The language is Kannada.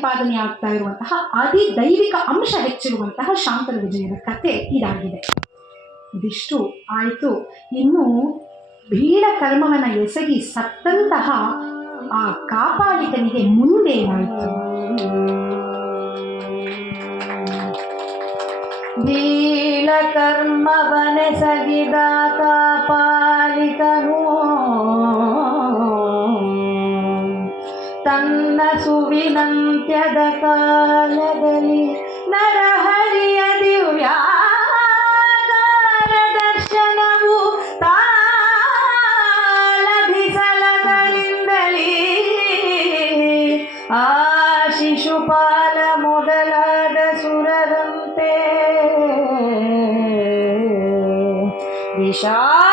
ಪ್ರತಿಪಾದನೆ ಆಗ್ತಾ ಇರುವಂತಹ ಅತಿ ದೈವಿಕ ಅಂಶ ಹೆಚ್ಚಿರುವಂತಹ ಶಾಂತನ ವಿಜಯದ ಕಥೆ ಇದಾಗಿದೆ. ಇದಿಷ್ಟು ಆಯಿತು. ಇನ್ನು ಭೀಡ ಕರ್ಮವನ್ನು ಎಸಗಿ ಸತ್ತಂತಹ ಆ ಕಾಪಾಲಿಕನಿಗೆ ಮುಂದೇನಾಯಿತು? ಭೀಡ ಕರ್ಮವನೆಸಗಿದ ಕಾಪಾಲಿಕನು ತನ್ನ ಸುವಿನಂತ್ಯದ ಕಾಲದಲ್ಲಿ ನರಹರಿಯ ದಿವ್ಯಾಕಾರ ದರ್ಶನವು ತಾಲಭಿಸಲಗಳಿಂದಲೇ ಆ ಶಿಶುಪಾಲ ಮೊದಲಾದ ಸುರರಂತೆ ವಿಷಾದ